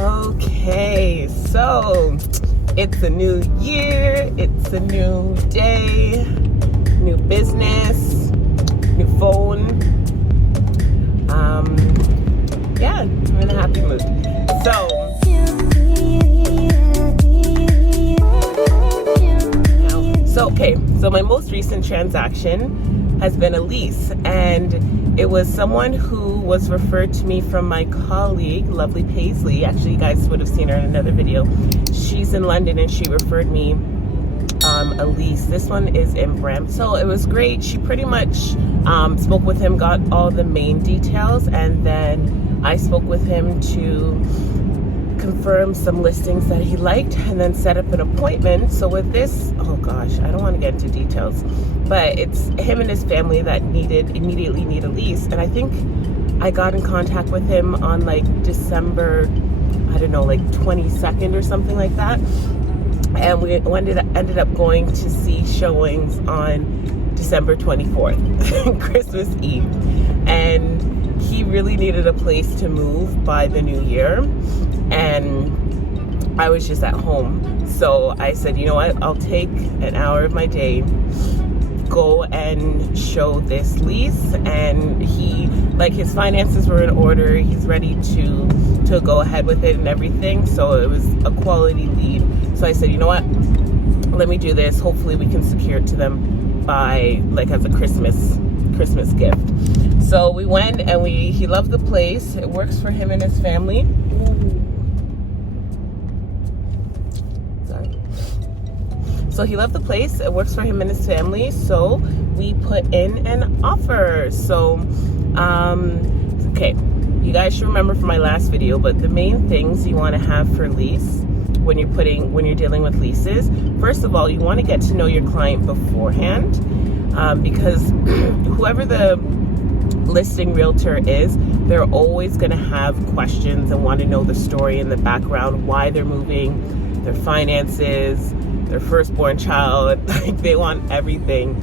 Okay, so it's a new year, it's a new day, new business, new phone. Yeah, I'm in a happy mood. So my most recent transaction has been a lease, and it was someone who was referred to me from my colleague, lovely Paisley. Actually, you guys would have seen her in another video. She's in London and she referred me a lease. This one is in Brampton. So it was great. She pretty much spoke with him, got all the main details, and then I spoke with him to confirm some listings that he liked and then set up an appointment. So with this, oh gosh, I don't want to get into details, but it's him and his family that immediately need a lease. And I think I got in contact with him on like December, I don't know, like 22nd or something like that. And we ended up going to see showings on December 24th, Christmas Eve. And he really needed a place to move by the new year. And I was just at home. So I said, you know what, I'll take an hour of my day, go and show this lease. And he, like, his finances were in order. He's ready to go ahead with it and everything. So it was a quality lead. So I said, you know what, let me do this. Hopefully we can secure it to them by, like, as a Christmas gift. So we went and he loved the place. It works for him and his family. So he loved the place. It works for him and his family. So we put in an offer. So, okay, you guys should remember from my last video, but the main things you want to have for lease when you're dealing with leases, first of all, you want to get to know your client beforehand, because whoever the listing realtor is, they're always going to have questions and want to know the story and the background, why they're moving, their finances, their firstborn child. Like, they want everything,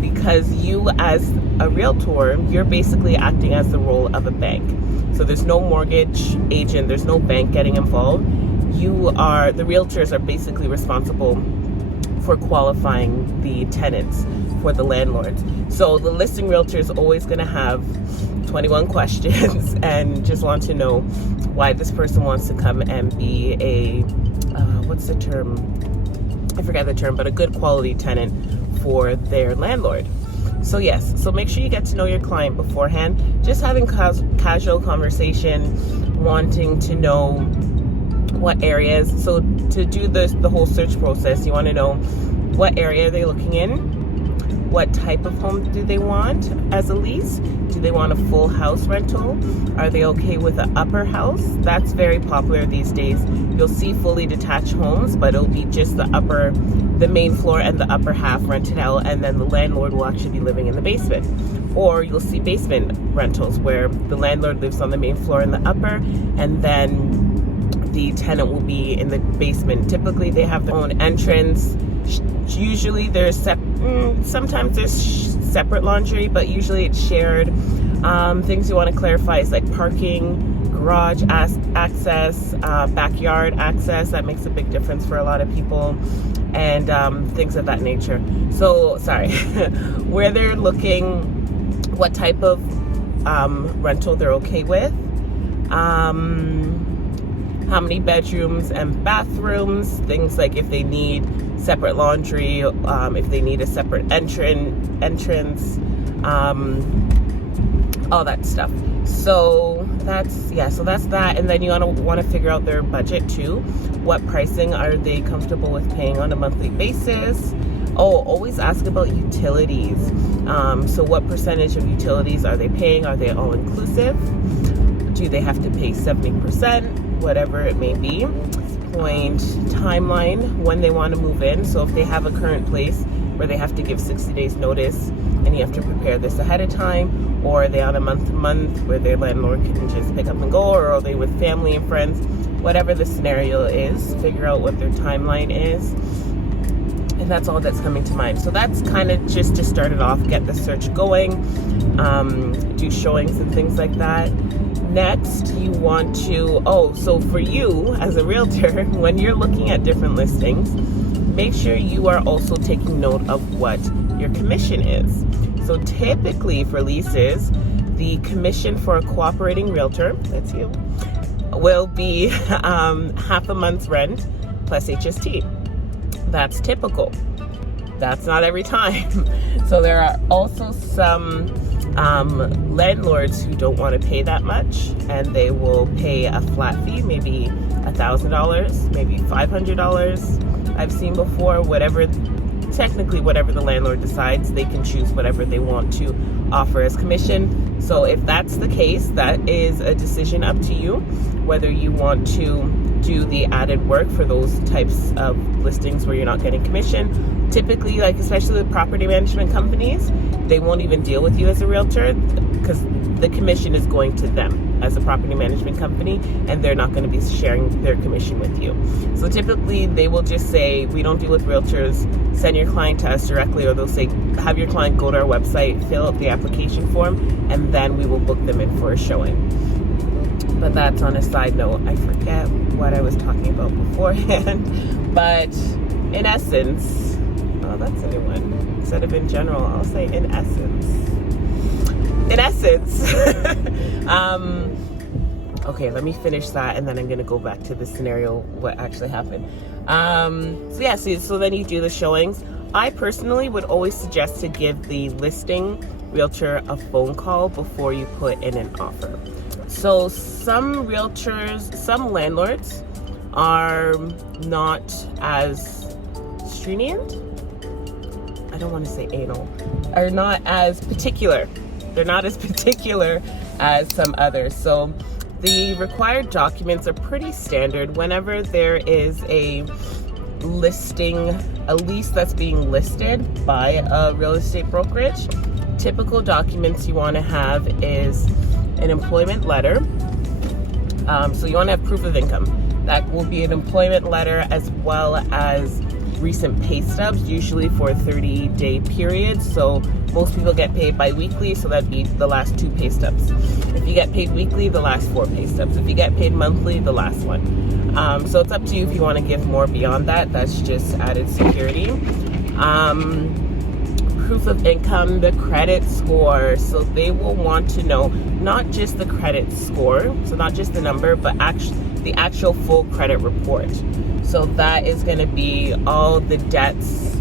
because you as a realtor, you're basically acting as the role of a bank. So there's no mortgage agent, there's no bank getting involved. The realtors are basically responsible for qualifying the tenants for the landlords. So the listing realtor is always going to have 21 questions and just want to know why this person wants to come and be a, what's the term? I forget the term, but a good quality tenant for their landlord. So yes, so make sure you get to know your client beforehand. Just having casual conversation, wanting to know what areas. So to do the whole search process, you want to know what area are they looking in, what type of home do they want as a lease, do they want a full house rental, are they okay with an upper house? That's very popular these days. You'll see fully detached homes, but it'll be just the main floor and the upper half rented out, and then the landlord will actually be living in the basement. Or you'll see basement rentals where the landlord lives on the main floor in the upper, and then the tenant will be in the basement. Typically they have their own entrance. Usually there's sometimes there's separate laundry, but usually it's shared. Things you want to clarify is like parking, garage access, backyard access. That makes a big difference for a lot of people, and things of that nature. So sorry, where they're looking, what type of rental they're okay with, how many bedrooms and bathrooms, things like if they need separate laundry, if they need a separate entrance, all that stuff. So that's that. And then you want to figure out their budget too. What pricing are they comfortable with paying on a monthly basis? Oh, always ask about utilities. So what percentage of utilities are they paying? Are they all inclusive? Do they have to pay 70%? Whatever it may be. Point timeline, when they want to move in. So if they have a current place where they have to give 60 days notice and you have to prepare this ahead of time, or are they on a month-to-month where their landlord can just pick up and go, or are they with family and friends? Whatever the scenario is, figure out what their timeline is, and that's all that's coming to mind. So that's kind of just to start it off, get the search going, do showings and things like that. Next, you want to, so for you as a realtor, when you're looking at different listings, make sure you are also taking note of what your commission is. So typically for leases, the commission for a cooperating realtor, that's you, will be half a month's rent plus HST. That's typical. That's not every time. So there are also some landlords who don't want to pay that much, and they will pay a flat fee, maybe $1,000, maybe $500. I've seen before, technically whatever the landlord decides, they can choose whatever they want to offer as commission. So if that's the case, that is a decision up to you, whether you want to do the added work for those types of listings where you're not getting commission. Typically, like especially with property management companies, they won't even deal with you as a realtor because the commission is going to them as a property management company, and they're not going to be sharing their commission with you. So typically they will just say, we don't deal with realtors, send your client to us directly, or they'll say, have your client go to our website, fill out the application form, and then we will book them in for a showing. But that's on a side note. I forget what I was talking about beforehand. But in essence, that's a new one. Instead of in general, I'll say in essence. In essence. Okay, let me finish that, and then I'm going to go back to the scenario, what actually happened. So then you do the showings. I personally would always suggest to give the listing realtor a phone call before you put in an offer. So some landlords are not as stringent. I don't want to say anal. Are not as particular. They're not as particular as some others. So the required documents are pretty standard. Whenever there is a lease that's being listed by a real estate brokerage, typical documents you want to have is an employment letter. So you want to have proof of income. That will be an employment letter as well as recent pay stubs, usually for a 30-day period. So most people get paid bi-weekly, so that'd be the last 2 pay stubs. If you get paid weekly, the last 4 pay stubs. If you get paid monthly, the last one. So it's up to you if you want to give more beyond that. That's just added security. Proof of income, the credit score. So they will want to know not just the credit score, so not just the number, but the actual full credit report. So that is going to be all the debts,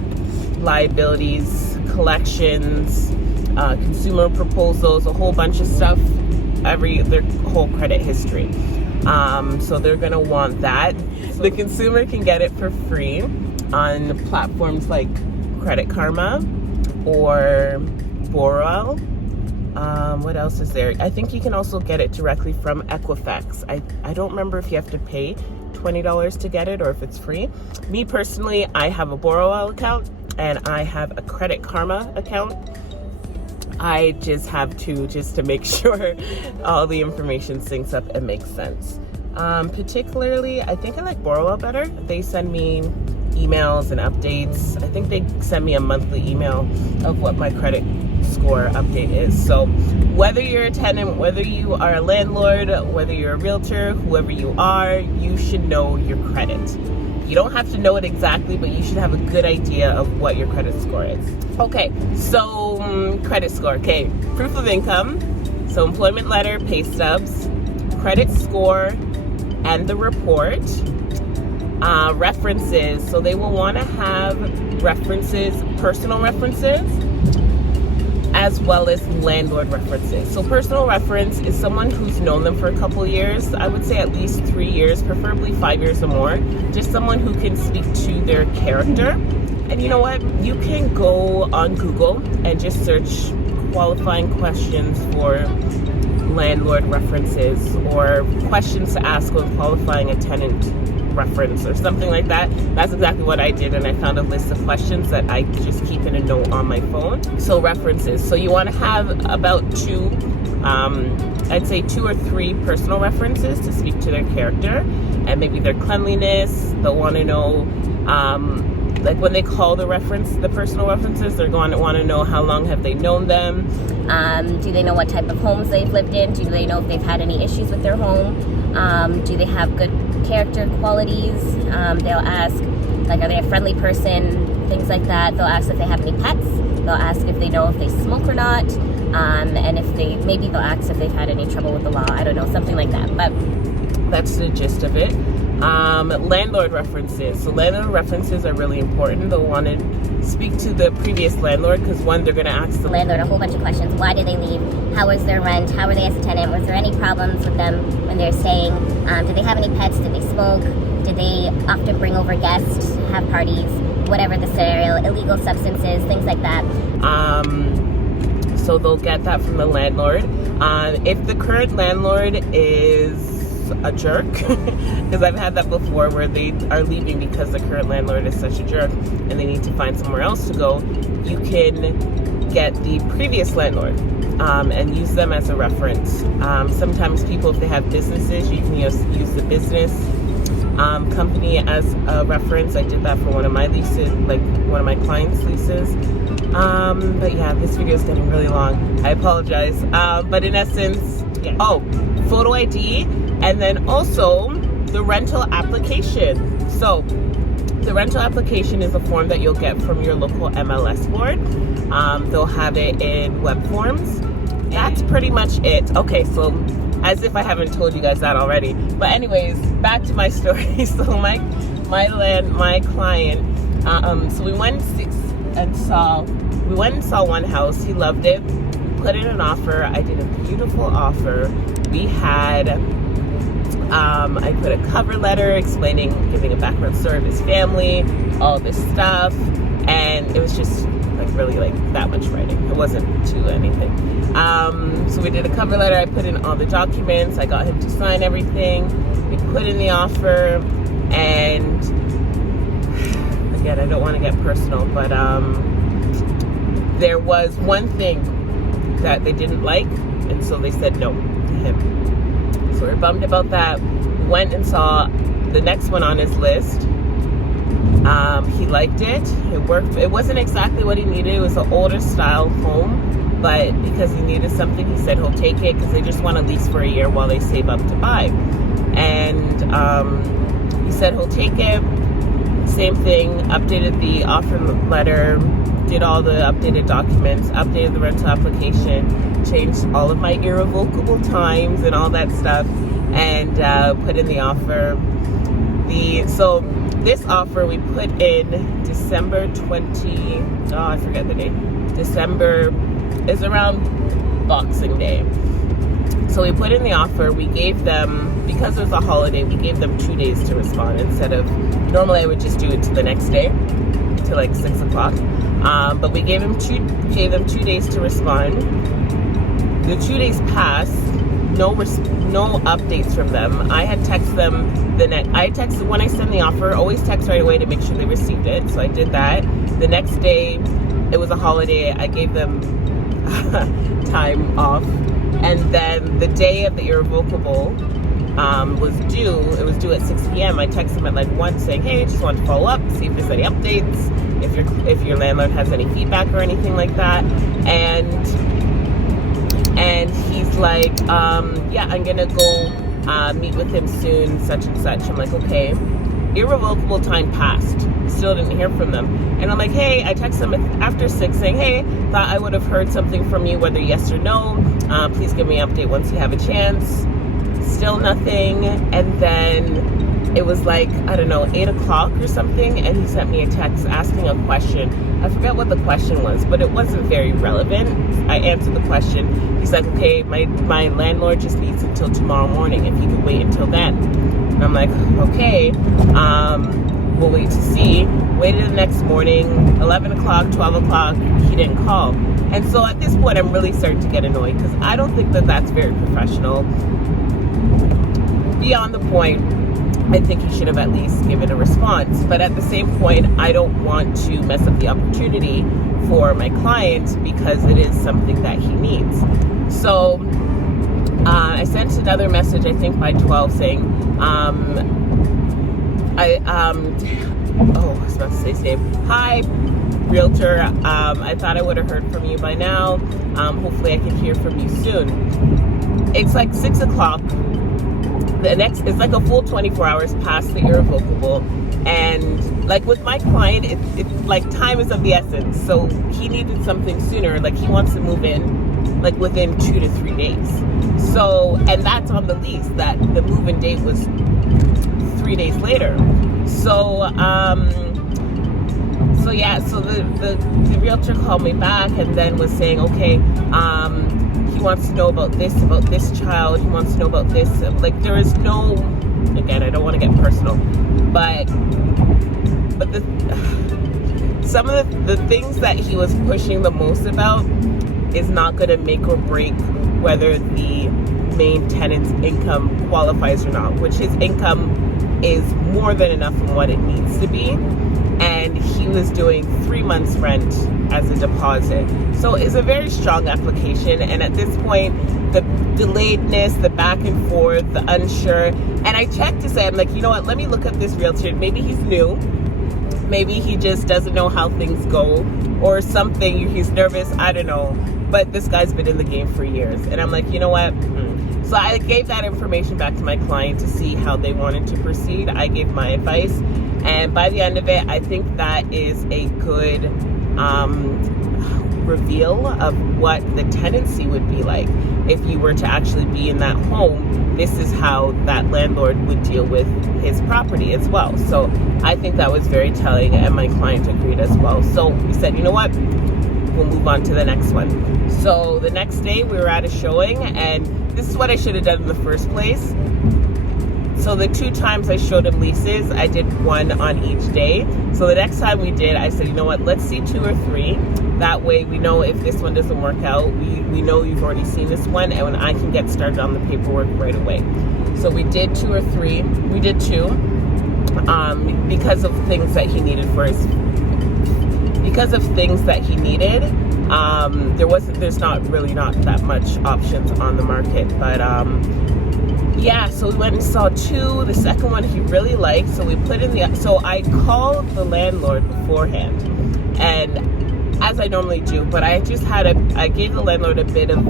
liabilities, collections, consumer proposals, a whole bunch of stuff, their whole credit history. So they're going to want that. The consumer can get it for free on platforms like Credit Karma or Borrow. What else is there? I think you can also get it directly from Equifax. I don't remember if you have to pay $20 to get it or if it's free. Me personally, I have a Borrow account and I have a Credit Karma account. I just have to, just to make sure all the information syncs up and makes sense. Particularly, I think I like Borrow better. They send me emails and updates. I think they send me a monthly email of what my credit score update is. So whether you're a tenant, whether you are a landlord, whether you're a realtor, whoever you are, you should know your credit. You don't have to know it exactly, but you should have a good idea of what your credit score is. Okay, so credit score. Okay, proof of income. So employment letter, pay stubs, credit score, and the report. References. So they will want to have references, personal references, as well as landlord references. So personal reference is someone who's known them for a couple years. I would say at least 3 years, preferably 5 years or more. Just someone who can speak to their character. And you know what? You can go on Google and just search qualifying questions for landlord references or questions to ask when qualifying a tenant reference or something like that. That's exactly what I did, and I found a list of questions that I just keep in a note on my phone. So references. So you want to have about 2, I'd say 2 or 3 personal references to speak to their character and maybe their cleanliness. They'll want to know like when they call the personal references, they're going to want to know how long have they known them. Do they know what type of homes they've lived in? Do they know if they've had any issues with their home? Do they have good character qualities? They'll ask, like, are they a friendly person? Things like that. They'll ask if they have any pets. They'll ask if they know if they smoke or not. And if maybe they'll ask if they've had any trouble with the law. I don't know, something like that. But that's the gist of it. Landlord references. So landlord references are really important. They'll want to speak to the previous landlord because, one, they're going to ask the landlord a whole bunch of questions. Why did they leave? How was their rent? How were they as a tenant? Was there any problems with them when they're staying? Did they have any pets? Did they smoke? Did they often bring over guests, have parties, whatever the scenario, illegal substances, things like that. So they'll get that from the landlord. If the current landlord is a jerk, because I've had that before where they are leaving because the current landlord is such a jerk and they need to find somewhere else to go, you can get the previous landlord and use them as a reference. Sometimes people, if they have businesses, you can use the business company as a reference. I did that for one of my leases, like one of my clients' leases. But yeah, this video is getting really long. I apologize. But in essence, yeah. Oh, photo ID, and then also the rental application. So the rental application is a form that you'll get from your local MLS board. They'll have it in web forms. That's pretty much it. Okay, so as if I haven't told you guys that already. But anyways, back to my story. So my client, so we went and saw one house. He loved it. Put in an offer. I did a beautiful offer. We had, I put a cover letter explaining, giving a background story of his family, all this stuff, and it was just like really like that much writing. It wasn't too anything. So we did a cover letter. I put in all the documents. I got him to sign everything. We put in the offer, and again, I don't want to get personal, but there was one thing that they didn't like, and so they said no to him. So we're bummed about that. We went and saw the next one on his list. He liked it. It worked. It wasn't exactly what he needed. It was an older style home, but because he needed something, he said he'll take it because they just want to lease for a year while they save up to buy. And he said he'll take it. Same thing, updated the offer letter, did all the updated documents, updated the rental application, changed all of my irrevocable times and all that stuff, and put in the offer. So this offer we put in December 20, I forget the date. December is around Boxing Day. So we put in the offer. We gave them, because it was a holiday, we gave them 2 days to respond instead of, normally I would just do it to the next day, to like 6 o'clock. But we gave them 2 days to respond. The 2 days passed, no updates from them. I had texted them when I send the offer, always text right away to make sure they received it. So I did that. The next day, it was a holiday. I gave them time off. And then the day of the irrevocable was due. It was due at 6 p.m. I texted him at like 1 saying, hey, just want to follow up, see if there's any updates, if your landlord has any feedback or anything like that. And he's like, yeah, I'm gonna go meet with him soon, such and such. I'm like, okay. Irrevocable time passed. Still didn't hear from them. And I'm like, hey, I texted him after 6 saying, hey, thought I would have heard something from you, whether yes or no. Please give me an update once you have a chance. Still nothing. And then it was like, I don't know, 8 o'clock or something, and he sent me a text asking a question. I forget what the question was, but it wasn't very relevant. I answered the question. He's like, okay, my landlord just needs until tomorrow morning, if you could wait until then. And I'm like, okay, we'll wait to see. Waited the next morning, 11 o'clock, 12 o'clock, he didn't call. And so at this point, I'm really starting to get annoyed because I don't think that that's very professional. Beyond the point, I think he should have at least given a response. But at the same point, I don't want to mess up the opportunity for my client because it is something that he needs. So I sent another message, I think by 12, saying, was about to say his name. Hi, realtor. I thought I would have heard from you by now. Hopefully I can hear from you soon. It's like 6 o'clock. It's like a full 24 hours past the irrevocable. And like with my client, it's like time is of the essence. So he needed something sooner. Like he wants to move in like within 2 to 3 days. So, and that's on the lease, that the move-in date was 3 days later. So, so the realtor called me back and then was saying, okay, he wants to know about this child. He wants to know about this. Like there is no, again, I don't want to get personal, but some of the things that he was pushing the most about is not going to make or break whether the main tenant's income qualifies or not, which his income is more than enough from what it needs to be. And he was doing 3 months rent as a deposit. So it's a very strong application. And at this point, the delayedness, the back and forth, the unsure. And I checked to say, I'm like, you know what, let me look up this realtor. Maybe he's new. Maybe he just doesn't know how things go or something. He's nervous. I don't know. But this guy's been in the game for years. And I'm like, you know what? So I gave that information back to my client to see how they wanted to proceed. I gave my advice. And by the end of it, I think that is a good reveal of what the tenancy would be like. If you were to actually be in that home, this is how that landlord would deal with his property as well. So I think that was very telling, and my client agreed as well. So we said, you know what? We'll move on to the next one. So the next day we were at a showing, and this is what I should have done in the first place. So the 2 times I showed him leases, I did 1 on each day. So the next time we did, I said, you know what, let's see 2 or 3. That way we know if this one doesn't work out, we know you've already seen this one, and when I can get started on the paperwork right away. So we did 2 or 3. We did 2 because of things that he needed for his, there's not that much options on the market, but yeah, so we went and saw 2. The second one he really liked, so we put in so I called the landlord beforehand, and as I normally do, but I gave the landlord a bit of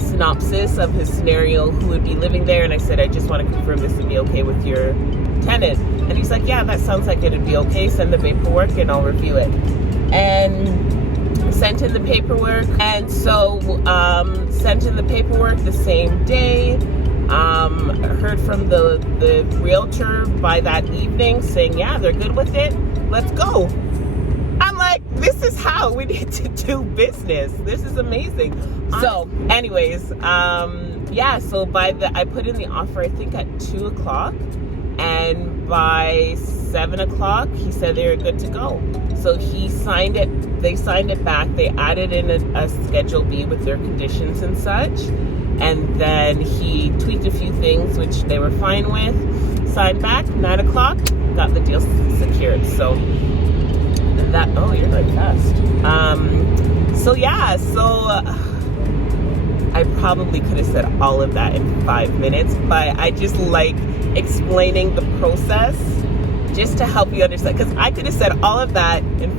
synopsis of his scenario, who would be living there, and I said, I just want to confirm this would be okay with your tenant. And he's like, yeah, that sounds like it'd be okay. Send the paperwork and I'll review it. And sent in the paperwork. And so sent in the paperwork the same day. Heard from the realtor by that evening saying, yeah, they're good with it. Let's go. I'm like, this is how we need to do business. This is amazing. So anyways, yeah, so I put in the offer, I think at 2 o'clock. And by 7 o'clock, he said they were good to go. So he signed it. They signed it back. They added in a Schedule B with their conditions and such. And then he tweaked a few things, which they were fine with. Signed back, 9 o'clock, got the deal secured. So that, oh, you're going fast. So yeah, I probably could have said all of that in 5 minutes, but I just like explaining the process just to help you understand, because I could have said all of that in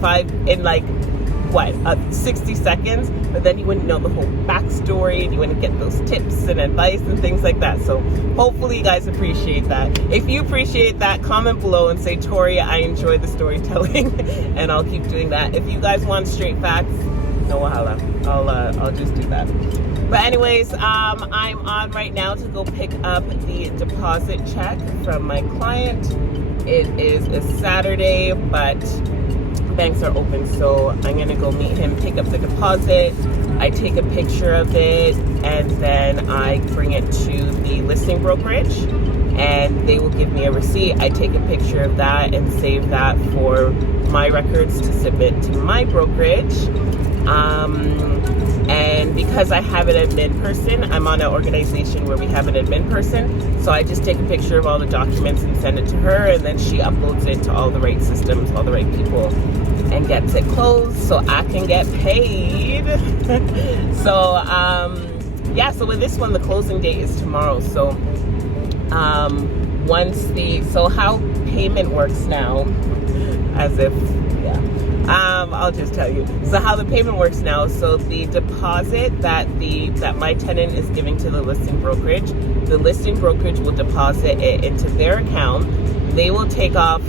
60 seconds, but then you wouldn't know the whole backstory and you wouldn't get those tips and advice and things like that. So hopefully you guys appreciate that. If you appreciate that, comment below and say, Tory, I enjoy the storytelling, and I'll keep doing that. If you guys want straight facts, no wahala, I'll just do that. But anyways, I'm on right now to go pick up the deposit check from my client. It is a Saturday, but banks are open, so I'm gonna go meet him, pick up the deposit. I take a picture of it, and then I bring it to the listing brokerage, and they will give me a receipt. I take a picture of that and save that for my records to submit to my brokerage. And because I have an admin person, I'm on an organization where we have an admin person, so I just take a picture of all the documents and send it to her, and then she uploads it to all the right systems, all the right people, and gets it closed so I can get paid. Yeah, so with this one, the closing date is tomorrow, so so how payment works now, as if, yeah. I'll just tell you. So how the payment works now, so the deposit that my tenant is giving to the listing brokerage, the listing brokerage will deposit it into their account. They will take off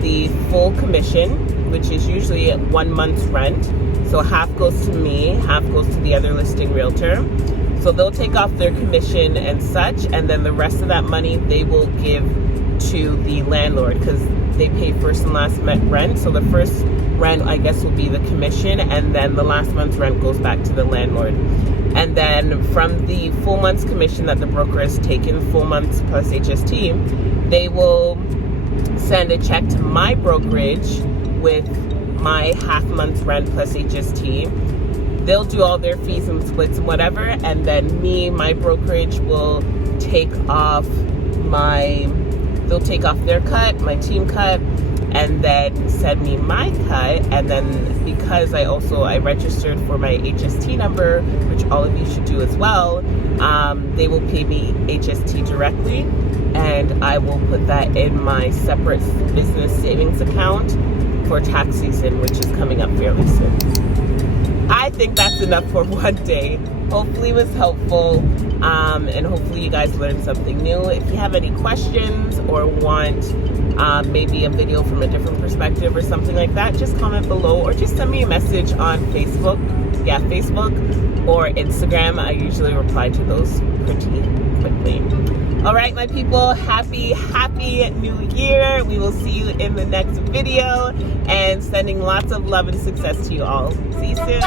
the full commission, which is usually 1 month's rent. So half goes to me, half goes to the other listing realtor. So they'll take off their commission and such, and then the rest of that money they will give to the landlord, because they pay first and last rent. So the first rent, I guess, will be the commission, and then the last month's rent goes back to the landlord. And then from the full month's commission that the broker has taken, full months plus HST, they will send a check to my brokerage with my half month's rent plus HST. They'll do all their fees and splits and whatever, and then my brokerage will take off they'll take off their cut, my team cut, and then send me my cut. And then because I registered for my HST number, which all of you should do as well, they will pay me HST directly, and I will put that in my separate business savings account for tax season, which is coming up fairly soon. I think that's enough for one day. Hopefully it was helpful, and hopefully you guys learned something new. If you have any questions or want maybe a video from a different perspective or something like that, just comment below, or just send me a message on Facebook or Instagram. I usually reply to those pretty quickly. All right, my people, happy new year. We will see you in the next video, and sending lots of love and success to you all. See you soon.